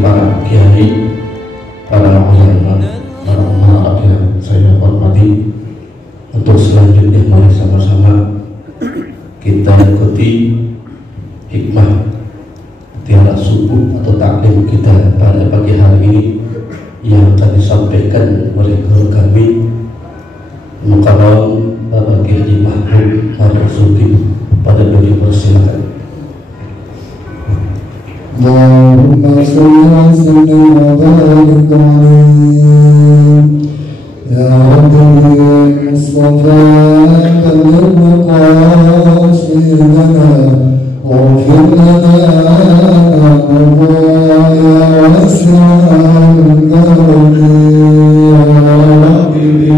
para kiai, para ulama, para umat yang saya hormati. Untuk selanjutnya mari sama-sama kita ikuti hikmah tiara subuh atau taklim kita pada pagi hari ini yang akan disampaikan oleh guru kami Mukarram Bapak Kiai Haji Mahmud Marzuki. Pada beliau persilakan. Allahumma sholli wa sallim wa barik alaihi ya Rabbi Mustafa balligh maqasidana waghfir lana ya wasi'al karami ya Rabbi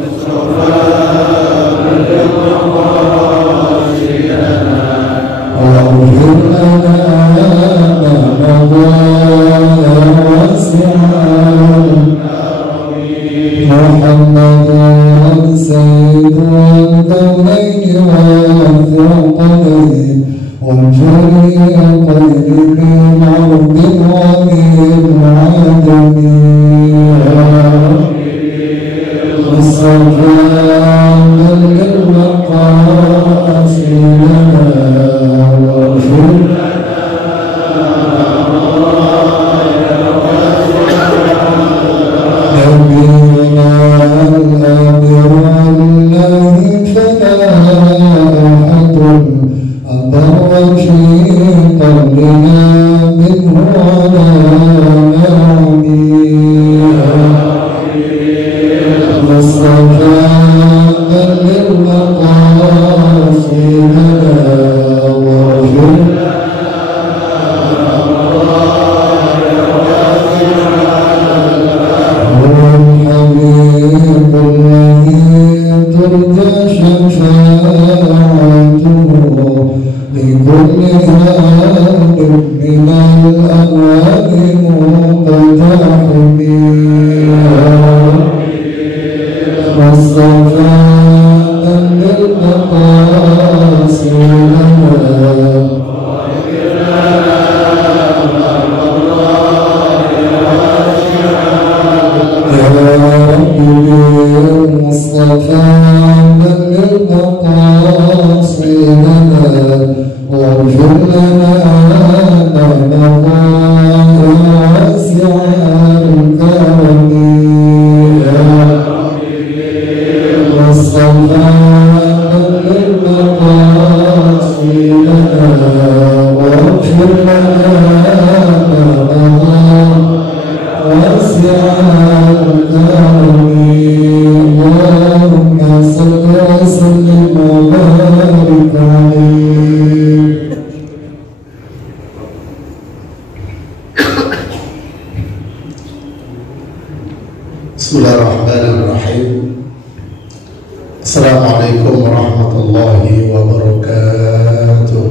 Mustafa balligh maqasidana waghfir lana محمد سيد الكونين والثقلين والفريقين من عرض ومن عدم مصطفى بالمقاصد لنا واغفر Bismillahirrahmanirrahim. Assalamualaikum warahmatullahi wabarakatuh.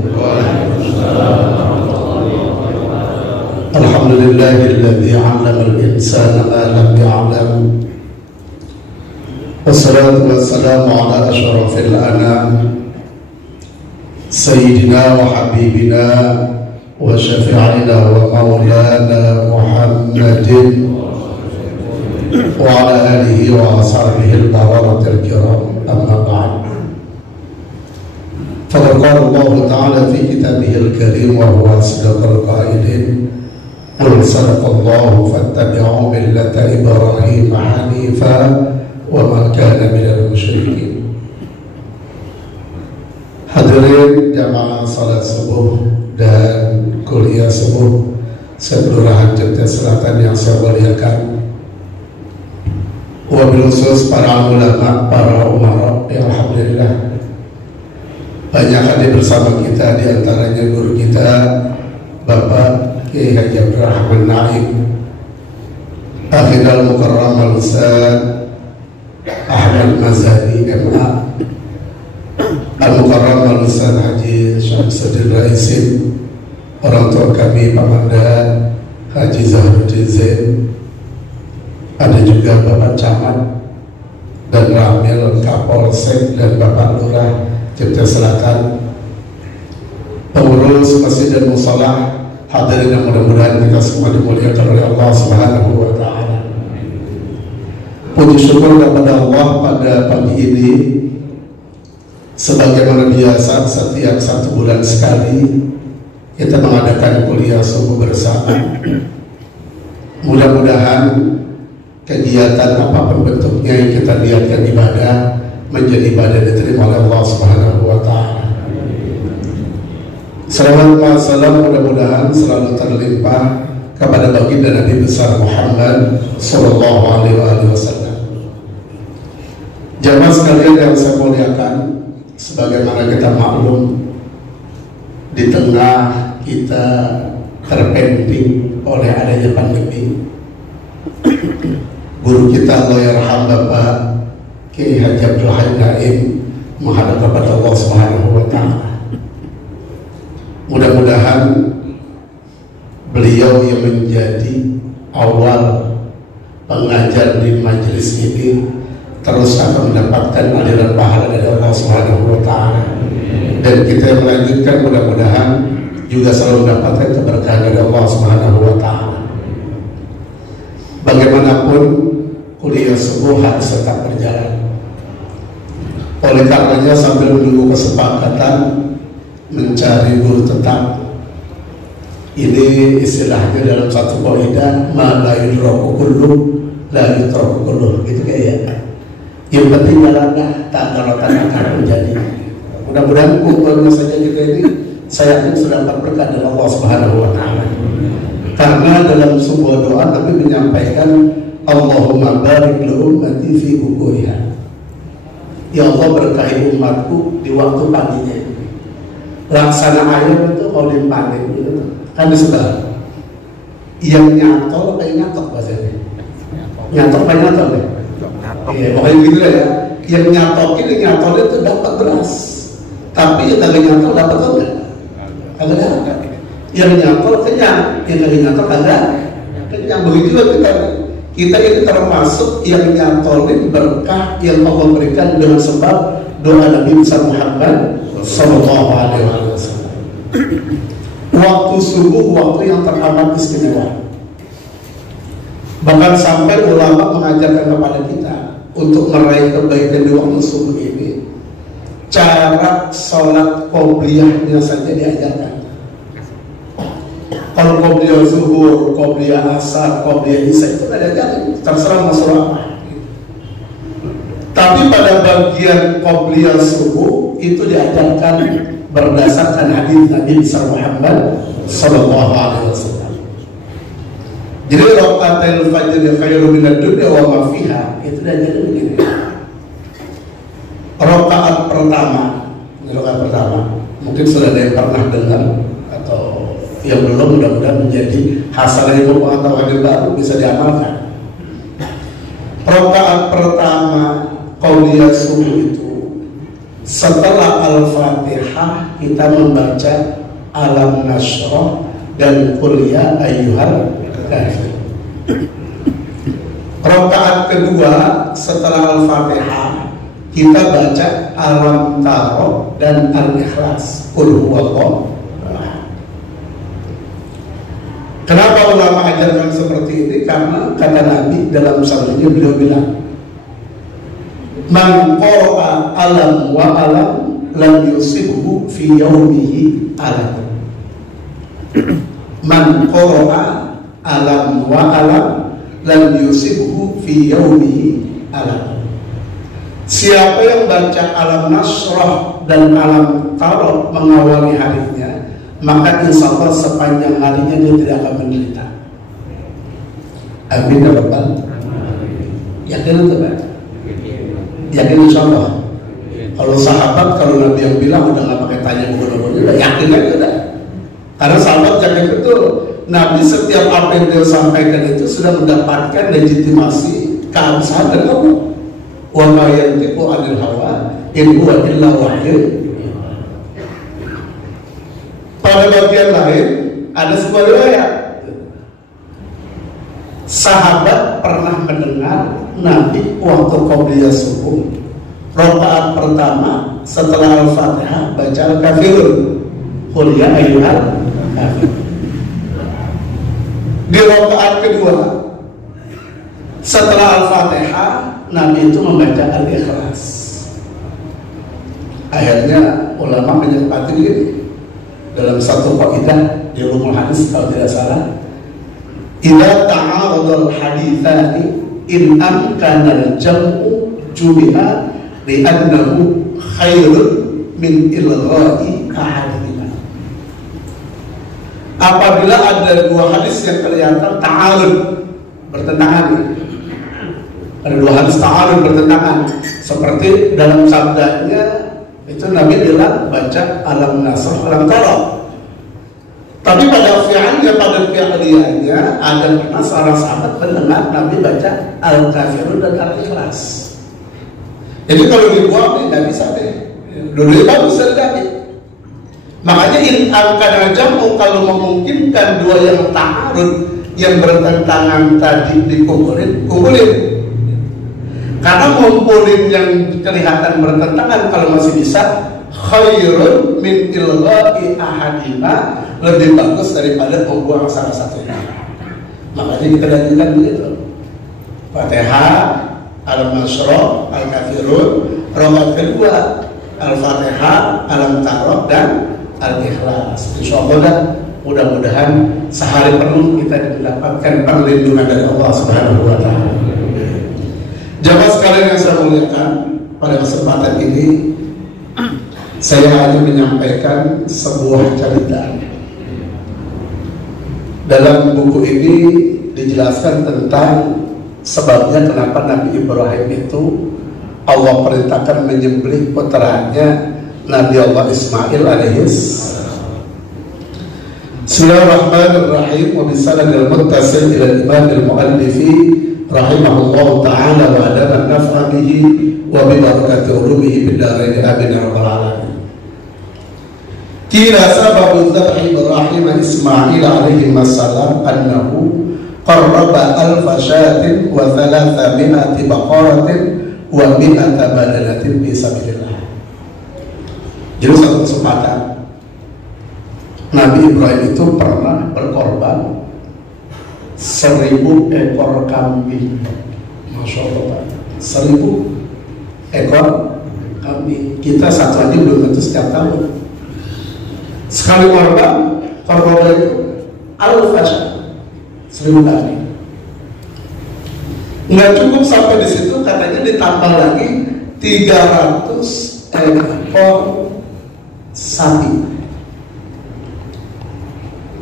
Alhamdulillahilladzi 'allama al-insana ma lam ya'lam. Wassalatu wassalamu ala asyrafil anam sayyidina wa habibina wa syafi'ina wa maulana Muhammadin وعلى آله وأصحابه البررة الكرام أما بعد فقد قال الله تعالى في كتابه الكريم وهو أصدق القائلين قل صدق الله فاتبعوا ملة إبراهيم حنيفا وما كان من المشركين. Hadirin jamaah salat subuh dan kuliah subuh Kelurahan Jogja Selatan yang saya muliakan, wabil khusus para ulama, para umara yang alhamdulillah banyak hadir bersama kita, di antaranya guru kita Bapak Kiai Haji Abdurrahman Naim, Akhirul Mukarram Al-Ustaz Ahmad Mazani MA, Al-Mukarram Al-Ustaz Haji Syamsuddin Raisin, orang tua kami Pamanda Haji Zahruddin Zain, ada juga Bapak Camat dan Ramil Kapolsek dan Bapak Lurah Jogja Selatan, pengurus Masjid dan Musola Hadirin yang mudah-mudahan kita semua dimuliakan oleh Allah Subhanahu wa Ta'ala. Puji syukur kepada Allah pada pagi ini, sebagaimana biasa setiap 1 bulan sekali kita mengadakan kuliah subuh bersama. Mudah-mudahan kegiatan apapun bentuknya yang kita niatkan ibadah menjadi ibadah diterima oleh Allah Subhanahu wa Ta'ala. Salawat wa salam mudah-mudahan selalu terlimpah kepada baginda Nabi besar Muhammad sallallahu alaihi wasallam. Jamaah sekalian yang saya muliakan, sebagaimana kita maklum, di tengah kita terpending oleh adanya pandemi, guru kita Lawyer Bapak Kiai Haji Abdul Hayy Naim menghadap kepada Allah Subhanahu wa Ta'ala. Mudah-mudahan beliau yang menjadi awal pengajar di majelis ini terus akan mendapatkan aliran pahala dari Allah Subhanahu wa Ta'ala, dan kita yang melanjutkan mudah-mudahan juga selalu mendapatkan keberkahan dari Allah Subhanahu wa Ta'ala. Bagaimanapun kuliah subuh harus tetap berjalan. Oleh karenanya sambil menunggu kesepakatan mencari guru tetap, ini istilahnya dalam satu kaidah, ma la yudraku kullu la yutraku kullu, gitu kayak yang penting jalannya, tak kalau akan menjadi. Mudah-mudahan kumpulnya saja kita ini saya yakin sudah dapat berkah dari Allah Subhanahu wa Ta'ala. Karena dalam sebuah doa Nabi menyampaikan, Allahumma barik li ummati fi bukuiha. Ya Allah, berkahi umatku di waktu paginya. Laksana ayam itu kalau dipanen gitu kan disebar. Yang nyatol kayak nyatok bahasanya. Nyatok kayak nyatol ya. Iya, pokoknya gitu lah ya. Yang nyatokin itu dapat beras. Tapi yang kagak nyatol dapat enggak? Kagak dapat. Yang nyatol kenyang, yang kagak nyatol kagak kenyang. Begitu juga kita ini termasuk yang nyatolin berkah yang Allah berikan dengan sebab doa Nabi besar Muhammad sallallahu alaihi wasallam. Waktu subuh waktu yang teramat istimewa. Bahkan sampai ulama mengajarkan kepada kita untuk meraih kebaikan di waktu subuh ini, cara sholat qobliyahnya saja diajarkan. Kalau qobliyah zuhur, qobliyah asar, qobliyah isya itu ada jalan, terserah mau sholat apa. Tapi pada bagian qobliyah subuh itu diajarkan berdasarkan hadis Nabi besar Muhammad sallallahu alaihi wasallam. Jadi rakaat fajr khairu minad dunya wa ma fiha, itu diajarkan begini. Rakaat pertama mungkin sudah ada yang pernah dengar atau yang belum, mudah-mudahan menjadi hasanah ilmu pengetahuan baru bisa diamalkan. Rakaat pertama qauliyah subuh itu setelah Al-Fatihah kita membaca Alam Nashrah dan Qul Ya Ayyuhal Kafirun. Rakaat kedua setelah Al-Fatihah kita baca Alam Taro dan Al-Ikhlas, Qul Huwallahu. Kenapa ulama ajarkan seperti ini? Karena kata Nabi dalam sabdanya, beliau bilang, man qara'a alam wa alam lam yusibhu fi yaumihi alam. Man qara'a alam wa alam lam yusibhu fi yaumihi alam. Siapa yang baca Alam Nashrah dan Alam Taro mengawali harinya, maka insya Allah sepanjang harinya dia tidak akan menderita. Amin ya Rabbal. Yakin itu Pak? Yakin insya Allah. Kalau sahabat, kalau Nabi yang bilang udah nggak pakai tanya gubernur, udah yakin aja udah. Karena sahabat yakin betul. Nabi setiap apa yang dia sampaikan itu sudah mendapatkan legitimasi keabsahan dan Allah. Wa ma yantiqu 'anil hawa in huwa illa wahyu. Pada bagian lain ada sebuah riwayat, sahabat pernah mendengar Nabi waktu qobliyah subuh rakaat pertama setelah Al-Fatihah baca Al-Kafirun, Qul Ya Ayyuhal Kafirun. Di rakaat kedua setelah Al-Fatihah, Nabi itu membaca Al-Ikhlas. Akhirnya ulama menyepakati ini dalam satu kaidah di ulumul hadis kalau tidak salah, idza ta'aradal haditsani in amkana al-jam'u jumi'a li'annahu khairun min ilgha'i ahadihima. Apabila ada dua hadis yang kelihatan ta'arud, bertentangan, ada dua hadis ta'arud bertentangan, seperti dalam sabdanya itu Nabi bilang baca alam nasr, alam tara. Tapi pada fi'liyahnya ada pernah seorang sahabat mendengar Nabi baca al-kafirun dan al-ikhlas. Jadi kalau dibuang tidak bisa deh. Dulu bagus dari Nabi. Makanya in al-kadar jamu, kalau memungkinkan dua yang ta'arud yang bertentangan tadi dikumpulin. Karena ngumpulin yang kelihatan bertentangan kalau masih bisa, khairun min ilgha'i ahadima, lebih bagus daripada membuang salah satunya. Makanya kita lanjutkan begitu. Fatihah, Al-Masra, Al-Kafirun, rakaat kedua Al-Fatihah, Al-Tara dan Al-Ikhlas. Insyaallah mudah-mudahan sehari penuh kita mendapatkan perlindungan dari Allah Subhanahu wa taala. Jamaah sekalian yang saya muliakan, pada kesempatan ini saya hanya menyampaikan sebuah cerita. Dalam buku ini dijelaskan tentang sebabnya kenapa Nabi Ibrahim itu Allah perintahkan menyembelih putranya Nabi Allah Ismail alaihis. Bismillahirrahmanirrahim. Wa bisalamil muttasil ila al-imam al-muallifi rahimahullah ta'ala wa adana naf'a bihi wa bi barakati ulumihi bid darain amin ya rabbal alamin. Kila sababu dzabhi Ibrahim Ismail alaihi wassalam annahu qarraba alfa syatin wa 300 baqaratin wa 100 badanatin fi sabilillah. Jadi satu kesempatan Nabi Ibrahim itu pernah berkorban 1000 ekor kambing. Masya Allah, 1000 ekor kambing. Kita satu aja belum tentu setiap tahun. Sekali korban itu al-fasha 1000 kambing. Nggak cukup sampai di situ, katanya ditambah lagi 300 ekor sapi.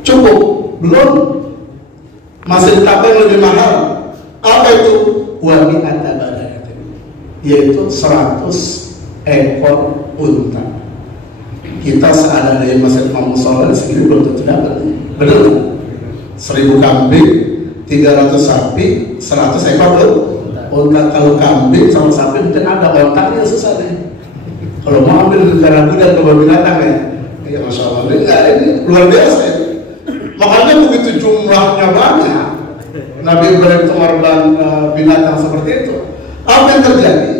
Cukup? Belum. Masih ditambah yang lebih mahal. Apa itu? Wami'ata badanatin, yaitu 100 ekor unta. Kita seadanya dari Masjid Imam Musola segini belum tentu dapat. Benar nggak? 1000 kambing, 300 sapi, 100 ekor unta. Kalau kambing sama sapi mungkin ada kontaknya susah deh. Kalau mau ambil negara budak ke binatang ya Masya Allah, ini luar biasa ya. Makanya begitu jumlahnya banyak Nabi Ibrahim mengorban binatang seperti itu, apa yang terjadi?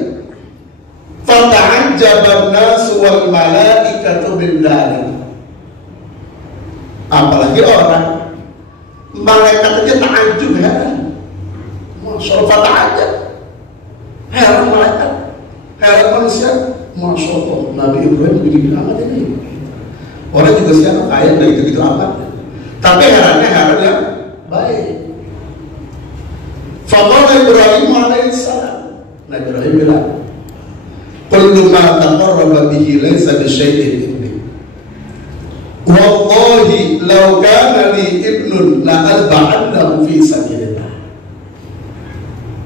Fata'ajjaban nasu wal malaikatu min dzalik. Apalagi orang, malaikat aja ta'ajjub, heran. Masya Allah, fata'ajjab, heran malaikat, heran manusia. Masya Allah, Nabi Ibrahim begini amat ini. Orang juga siapa kaya nggak gitu-gitu amat. Tapi herannya heran yang baik. Faqala Ibrahim alaihissalam, Nabi Ibrahim bilang, kullu ma taqarraba bihi laysa bi syai'in minni. Wallahi law kana li ibnun la azba'annahu fi sabilillah.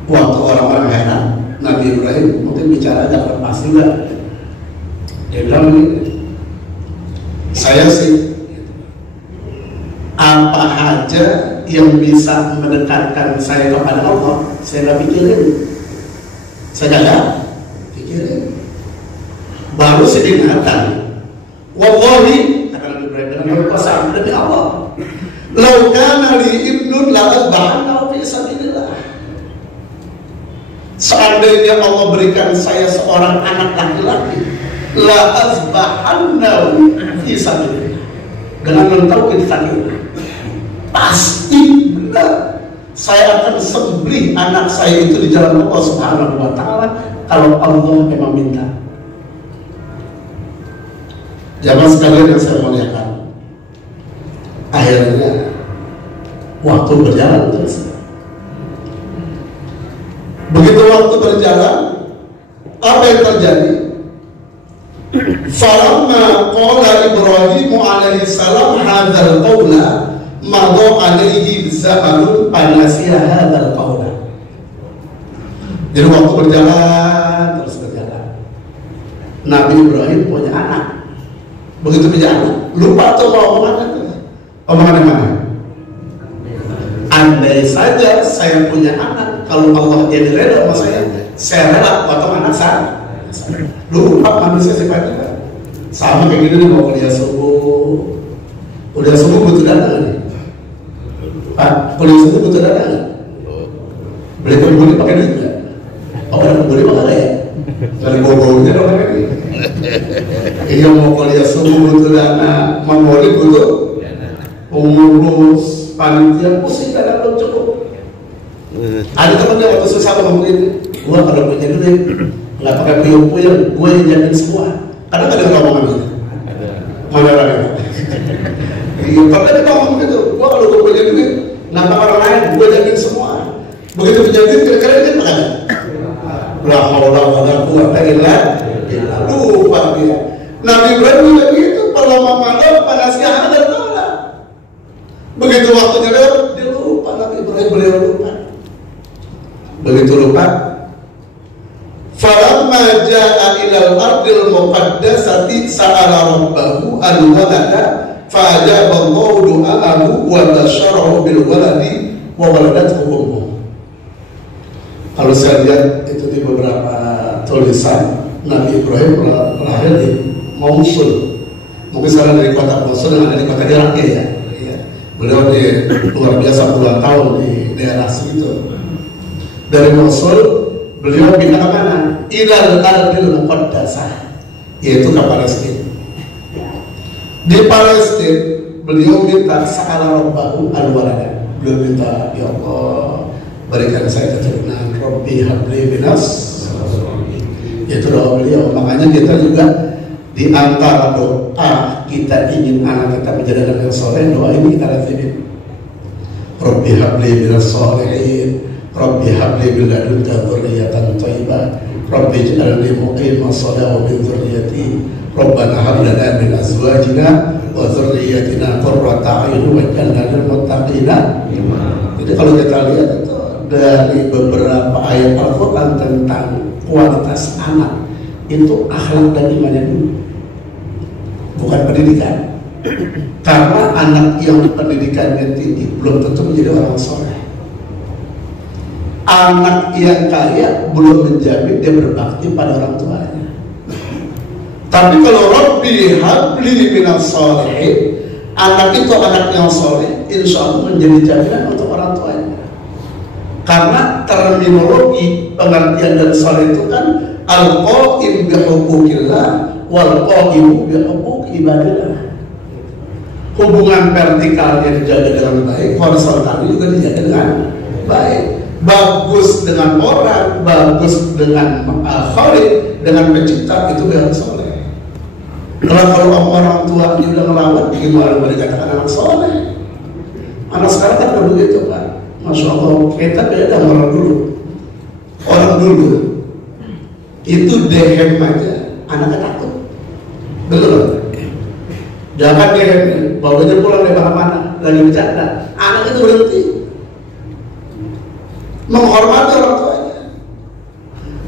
Waktu orang-orang heran, Nabi Ibrahim mungkin bicara agak lepas juga. Dia bilang begini, saya sih apa aja yang bisa mendekatkan saya kepada Allah, saya nggak pikirin, saya nggak pikirin. Baru sedingatan, wallahi kata Nabi Ibrahim dengan berkuasa demi Allah, lau kana li ibnun la azba'annahu fi sabilillah. Seandainya Allah berikan saya seorang anak laki-laki, la azba'annahu fi sabilillah, dengan mentauhid sabilillah, pasti benar, saya akan sembelih anak saya itu di jalan Allah Subhanahu wa Ta'ala kalau Allah memang minta. Jamaah sekalian yang saya muliakan, akhirnya waktu berjalan terus. Begitu waktu berjalan, apa yang terjadi? Falamma qala Ibrahim alaihi salam hadzal qawla madha alaihi zamanun panasiya hadzal qawla. Jadi waktu berjalan terus berjalan. Nabi Ibrahim punya anak. Begitu punya anak, lupa tuh mau omongan mana? Andai saja saya punya anak, kalau Allah jadi rela sama saya rela potong anak saya. Lupa manusia sifatnya. Sama kayak gini nih, mau kuliah subuh butuh dana nih. Pak, kuliah subuh butuh dana nggak? Beli kebuli pakai duit nggak? Oh, ada kebuli pakai ya? Dari bau-baunya dong pakai duit. Iya, mau kuliah subuh butuh dana, mau maulid butuh pengurus, panitia, pusing kadang belum cukup. Ada temennya waktu susah ngomong gini, gua kalau punya duit nggak pakai puyeng-puyeng, gue yang jamin semua. Ada nggak dengar omongan gitu? Mana orangnya? Iya, pernah kita ngomong gitu. Gue kalau gue punya duit, nggak pakai orang lain, gue jamin semua. Begitu punya duit, kira-kira ini apa? La haula wala quwwata illa billah. Lupa dia. Nabi Ibrahim juga begitu. Kalau malam panasnya ada tolak. Begitu waktunya lewat, dia lupa. Nabi Ibrahim beliau lupa. Begitu lupa. Falamma jaa ilal ardil muqaddasati sa'ala rabbahu al-walada fa'ajaba Allahu du'aahu wa basyarahu bil waladi wa waladathu ummuh. Kalau saya lihat itu di beberapa tulisan, Nabi Ibrahim lahir di Mosul. Mungkin sekarang dari kota Mosul yang ada di kota Irak ya. Beliau di luar biasa puluhan tahun di daerah situ. Dari Mosul beliau pindah ke mana? Ilal ardil muqaddasah, yaitu ke Palestina. Di Palestina beliau minta sa'ala rabbahu al-walada. Beliau minta, ya Allah, berikan saya keturunan. Rabbi habli minas. Itu doa beliau. Makanya kita juga di antara doa kita ingin anak kita menjadi anak yang soleh, doa ini kita lazimkan. Rabbi habli minas sholihin, Rabbi habli min ladunka dzurriyyatan thayyibah, Rabbi ij'alni muqimas shalah wa min dzurriyyati, Rabbana hab lana min azwajina wa dzurriyyatina qurrata a'yun waj'alna lil muttaqina imama. Jadi kalau kita lihat itu dari beberapa ayat Al-Quran tentang kualitas anak, itu akhlak dan imannya dulu, bukan pendidikan. Karena anak yang pendidikannya tinggi belum tentu menjadi orang soleh. Anak yang kaya belum menjamin dia berbakti pada orang tuanya. Tapi kalau Rabbi habli minas sholihin, anak itu anak yang soleh, insya Allah menjadi jaminan untuk orang tuanya. Karena terminologi pengertian dari soleh itu kan al-qaim bi huquqillah wal qaimu bi huquqi ibadillah. Hubungan vertikalnya dijaga dengan baik, horizontalnya juga dijaga dengan baik. Bagus dengan orang, bagus dengan khalik, dengan pencipta, itu biar soleh. Kalau orang tua dia udah ngelawat, gimana boleh dikatakan anak soleh? Anak sekarang kan udah begitu Pak. Masya Allah, kita beda sama orang dulu. Orang dulu itu dehem aja, anaknya takut. Betul? Jangan dehem, bawanya pulang dari mana-mana, lagi bercanda, anak itu berhenti menghormati orang tuanya.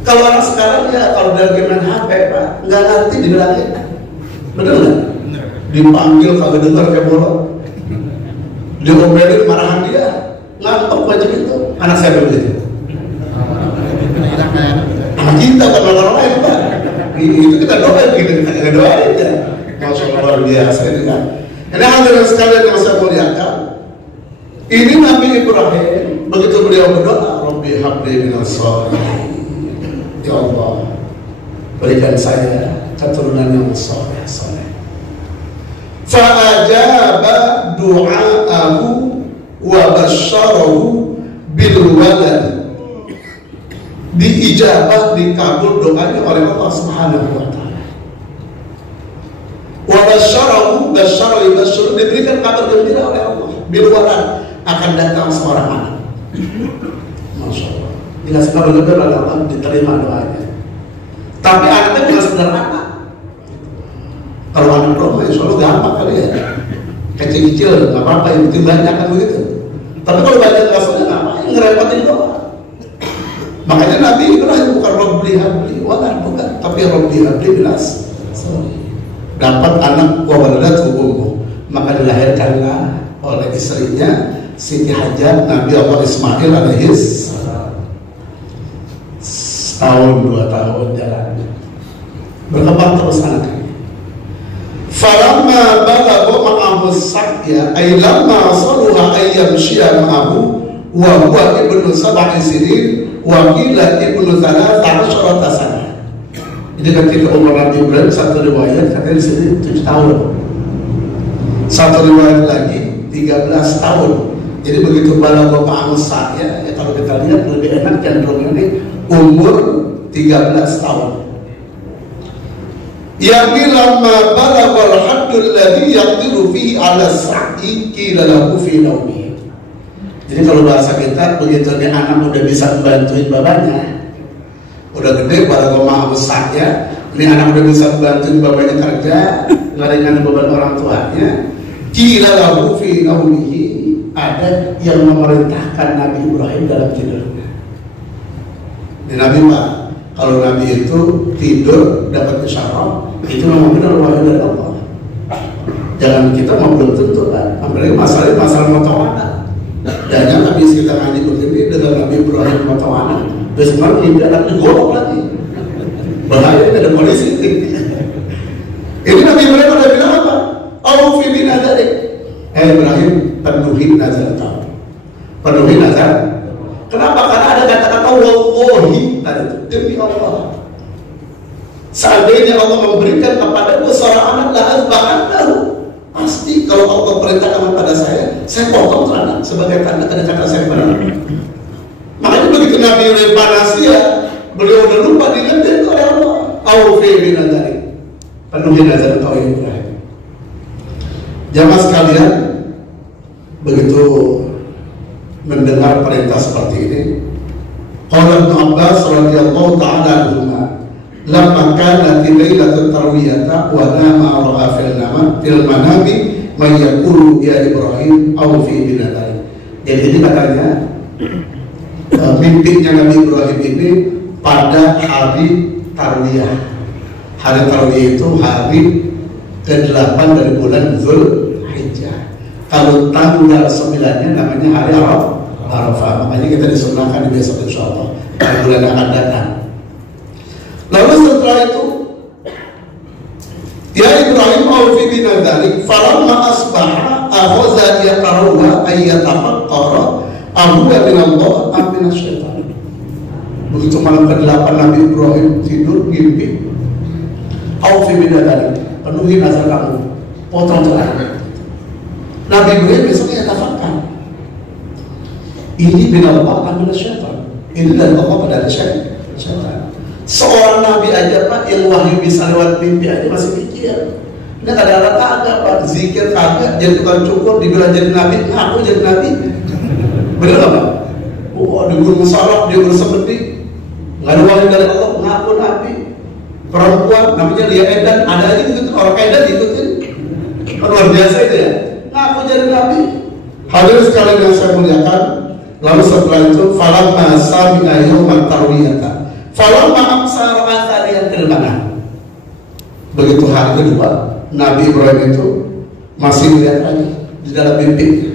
Kalau anak sekarang ya, kalau dia main HP Pak, nggak ngerti dibilangin, bener nggak? Dipanggil kagak dengar kayak bolong, diomelin marahan dia, ngantuk macam itu. Anak saya begitu. Anak kita kan orang lain Pak. Itu kita doain, kita doain ya. Masya Allah luar biasa ini kan. Ini hadirin sekalian yang saya muliakan. Ini Nabi Ibrahim begitu beliau berdoa, Rabbi habli minas sholihin, ya Allah berikan saya keturunan yang soleh. Fa'ajaba du'aahu wa basyarahu bil walad, diijabah, dikabul doanya oleh Allah Subhanahu wa taala. Wa basyarahu, basyara yubashshiru, diberikan kabar gembira oleh Allah bil walad, akan datang seorang anak. Masya Allah, dikasih kabar gembira oleh Allah, diterima doanya. Tapi anaknya bukan sekedar anak. Kalau anak Roma insya Allah gampang kali ya, kecil-kecil nggak apa-apa, yang penting banyak kan begitu. Tapi kalau banyak rasanya ngapain ngerepotin doa. Makanya Nabi Ibrahim bukan Rabbi habli walad, bukan, tapi Rabbi habli bilas. Dapat anak wawaladat ummu, maka dilahirkanlah oleh istrinya Siti Hajar Nabi Allah Ismail alaihis setahun 2 tahun jalan, berkembang terus anaknya. Falamma balagha ma'ahu as-sa'ya ay lamma saluha ay yamshiya ma'ahu wa huwa ibnu 7 sinin wa qila ibnu 13 sana. Jadi ketika umur Nabi Ibrahim, satu riwayat katanya di sini 7 tahun, satu riwayat lagi 13 tahun. Jadi begitu balagha ma'ahu as-sa'ya, ya kalau kita lihat lebih enak cenderung ini umur 13 tahun. Yang lamma balaghal haddul ladzi yaqdiru fihi 'ala as-sa'i qila lahu fi nawmi. Jadi kalau bahasa kita begitu nih anak udah bisa membantuin bapaknya, udah gede balagha ma'ahu as-sa'ya, ini anak udah bisa membantuin bapaknya kerja, nggak ringan beban orang tuanya. Qila lahu fi nawmihi, ada yang memerintahkan Nabi Ibrahim dalam tidurnya. Di Nabi Pak, kalau Nabi itu tidur dapat isyarat, itu memang benar wahyu dari Allah. Jangan kita mau belum tentu kan, apalagi masalah mutawatir. Dan yang habis kita ngaji begini dengan Nabi Ibrahim mutawatir, besok malam dia akan digolok lagi. Bahaya, ada polisi. Ini Nabi Ibrahim ada bilang apa? Aufi bin adzalik. Ibrahim, penuhi nazar kau. Penuhi nazar. Kenapa? Karena ada kata-kata wallahi, demi Allah. Seandainya Allah memberikan kepada seorang anak, la azbahannahu, pasti kalau Allah perintahkan kepada saya potong tuh anak sebagai tanda kedekatan saya kepada Allah. Makanya begitu Nabi panas dia, beliau udah lupa diingatkan oleh Allah. Aufi bin adzalik, penuhi nazar kau Ibrahim. Jamaah sekalian, begitu mendengar perintah seperti ini, qala Ibnu Abbas radhiyallahu ta'ala anhuma, lamma kanat lailatul tarwiyah wa nama ra'a fil manami may yaqulu ya Ibrahim aw fi binadari. Jadi ini katanya mimpinya Nabi Ibrahim ini pada hari tarwiyah. Hari tarwiyah itu hari ke-8 dari bulan Zulhijjah. Kalau tanggal 9-nya namanya hari Arafah. Makanya kita disunahkan di besok insyaallah di bulan yang akan datang. Lalu setelah itu, ya Ibrahim aufi bin dzalik, falamma asbaha akhadha yaqra'a ay yatafakkara ahuwa min Allah am min asyaitan. Begitu malam ke-8 Nabi Ibrahim tidur mimpi. Aufi bin dzalik, penuhi nazar kamu, potong terakhir. Nabi Ibrahim besoknya tafakkar. Ini bin Allah am min asyaitan. Ini dari Allah pada syaitan. Seorang Nabi aja Pak, yang wahyu bisa lewat mimpi aja masih pikir. Ini kadang-kadang kagak Pak, zikir kagak, jadi tukang cukur, dibilang jadi Nabi, ngaku jadi Nabi. Bener gak Pak? Oh, di gunung musalak, dia bersemedi, nggak ada wahyu dari Allah, ngaku Nabi. Perempuan, namanya Lia Edan, ada aja gitu, orang Edan ikutin. Luar biasa itu ya, ngaku jadi Nabi. Hadirin sekalian yang saya muliakan, lalu setelah itu, falamma sami'a yawman tarwiyata, falamma amsa ra'a thaniyan fil manam. Begitu hari kedua, Nabi Ibrahim itu masih melihat lagi di dalam mimpi.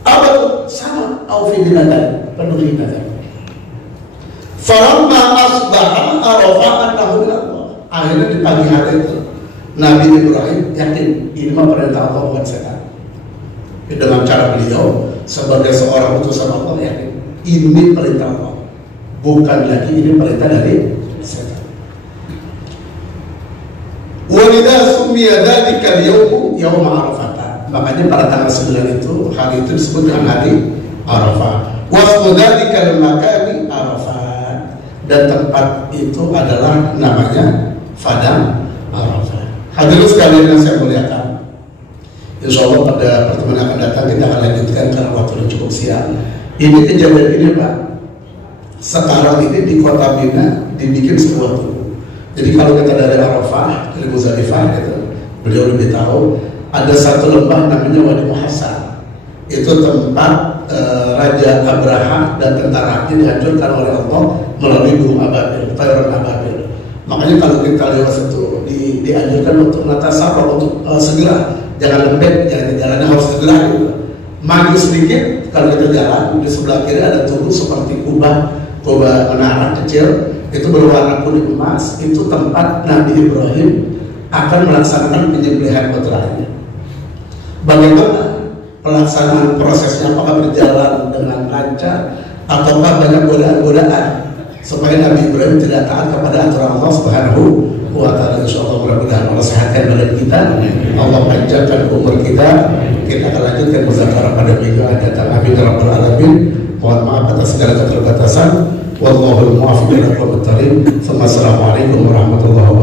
Apa itu? Sama aufi bin adzalik, penuhi nazar. Falamma asbaha arafa annahu min Allah. Akhirnya di pagi hari itu Nabi Ibrahim yakin ini mah perintah Allah buat saya. Dengan cara beliau sebagai seorang utusan Allah yakin ini perintah Allah, bukan lagi ini perintah dari setan. Wa idza sumiya dzalika al-yawm yawm Arafah, Makanya pada tanggal 9 itu hari itu disebut dengan hari Arafah. Wasmudzalikal makani Arafah, dan tempat itu adalah namanya Padang Arafah. Hadirin sekalian yang saya muliakan, insya Allah pada pertemuan yang akan datang kita akan lanjutkan karena waktunya cukup siang. Ini kejadian ini Pak, sekarang ini di kota Mina dibikin sebuah tugu. Jadi kalau kita dari Arafah, dari Muzdalifah gitu, beliau lebih tahu, ada satu lembah namanya Wadi Muhassar. Itu tempat Raja Abraha dan tentaranya dihancurkan oleh Allah melalui burung ababil, tayuran ababil. Makanya kalau kita lewat situ dianjurkan untuk menata untuk segera, jangan lembek, jalannya harus segera gitu. Maju sedikit, kalau kita jalan di sebelah kiri ada tugu seperti kubah menara kecil, itu berwarna kuning emas. Itu tempat Nabi Ibrahim akan melaksanakan penyembelihan putranya. Bagaimana pelaksanaan prosesnya, apakah berjalan dengan lancar ataukah banyak godaan supaya Nabi Ibrahim tidak taat kepada aturan Allah Subhanahu wa Ta'ala. Insyaallah mudah-mudahan Allah sehatkan badan kita, Allah panjangkan umur kita. Kita akan lanjutkan muzakarah pada minggu yang datang. Amin ya rabbal alamin. Mohon maaf atas segala keterbatasan. Wallahul muwaffiq ila aqwamit thoriq. Assalamualaikum warahmatullahi wabarakatuh.